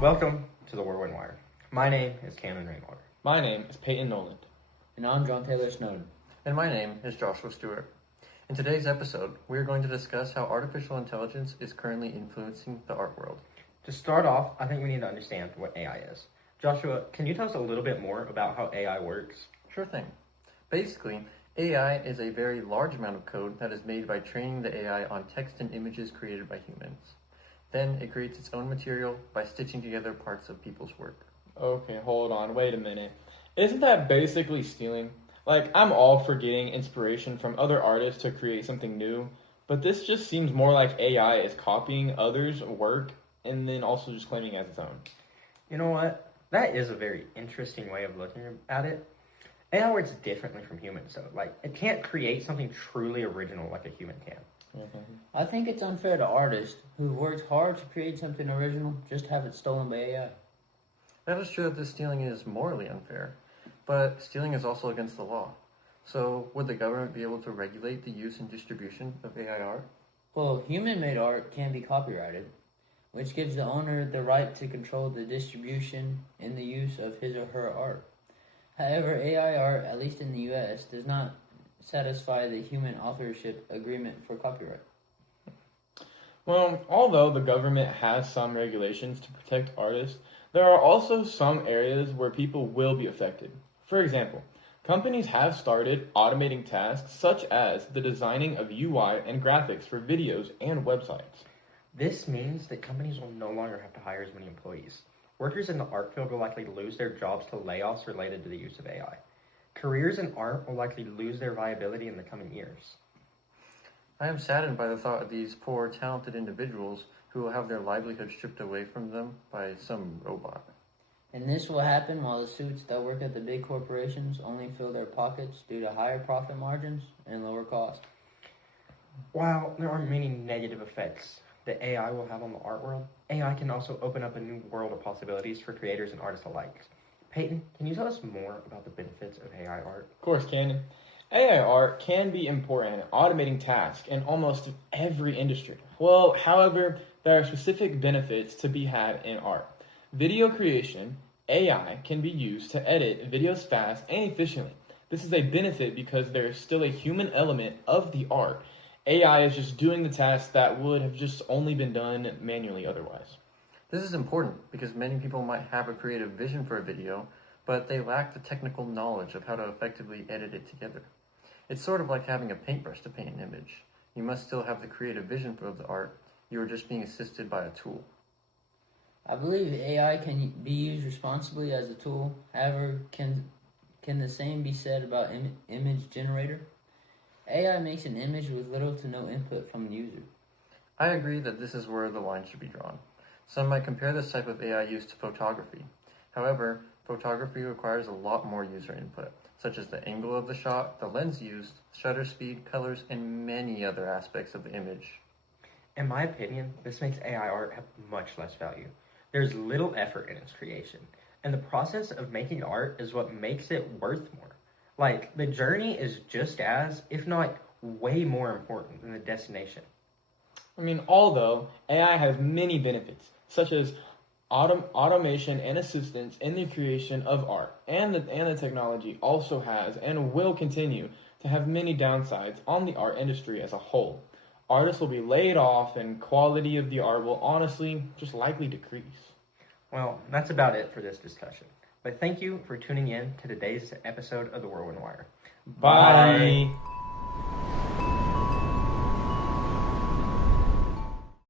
Welcome to the Whirlwind Wire. My name is Cameron Rainwater. My name is Peyton Noland. And I'm John Taylor Snowden. And my name is Joshua Stewart. In today's episode, we are going to discuss how artificial intelligence is currently influencing the art world. To start off, I think we need to understand what AI is. Joshua, can you tell us a little bit more about how AI works? Sure thing. Basically, AI is a very large amount of code that is made by training the AI on text and images created by humans. Then it creates its own material by stitching together parts of people's work. Okay, hold on, wait a minute. Isn't that basically stealing? Like, I'm all for getting inspiration from other artists to create something new, but this just seems more like AI is copying others' work and then also just claiming it as its own. You know what? That is a very interesting way of looking at it. AI works differently from humans, so it can't create something truly original like a human can. Mm-hmm. I think it's unfair to artists who've worked hard to create something original just to have it stolen by AI. That is true that this stealing is morally unfair, but stealing is also against the law. So would the government be able to regulate the use and distribution of AI art? Well, human-made art can be copyrighted, which gives the owner the right to control the distribution and the use of his or her art. However, AI art, at least in the US, does not satisfy the human authorship agreement for copyright. Well, although the government has some regulations to protect artists, there are also some areas where people will be affected. For example, companies have started automating tasks such as the designing of UI and graphics for videos and websites. This means that companies will no longer have to hire as many employees. Workers in the art field will likely lose their jobs to layoffs related to the use of AI. Careers in art will likely lose their viability in the coming years. I am saddened by the thought of these poor, talented individuals who will have their livelihood stripped away from them by some robot. And this will happen while the suits that work at the big corporations only fill their pockets due to higher profit margins and lower cost. While there are many negative effects that AI will have on the art world, AI can also open up a new world of possibilities for creators and artists alike. Peyton, can you tell us more about the benefits of AI art? Of course, Cannon. AI art can be important in automating tasks in almost every industry. Well, however, there are specific benefits to be had in art. Video creation, AI can be used to edit videos fast and efficiently. This is a benefit because there is still a human element of the art. AI is just doing the tasks that would have just only been done manually otherwise. This is important because many people might have a creative vision for a video, but they lack the technical knowledge of how to effectively edit it together. It's sort of like having a paintbrush to paint an image. You must still have the creative vision for the art. You are just being assisted by a tool. I believe AI can be used responsibly as a tool. However, can the same be said about image generator? AI makes an image with little to no input from the user. I agree that this is where the line should be drawn. Some might compare this type of AI use to photography. However, photography requires a lot more user input, such as the angle of the shot, the lens used, shutter speed, colors, and many other aspects of the image. In my opinion, this makes AI art have much less value. There's little effort in its creation, and the process of making art is what makes it worth more. The journey is just as, if not way more important than the destination. Although AI has many benefits, such as automation and assistance in the creation of art, and the technology also has and will continue to have many downsides on the art industry as a whole. Artists will be laid off and quality of the art will honestly just likely decrease. Well, that's about it for this discussion. But thank you for tuning in to today's episode of the Whirlwind Wire. Bye.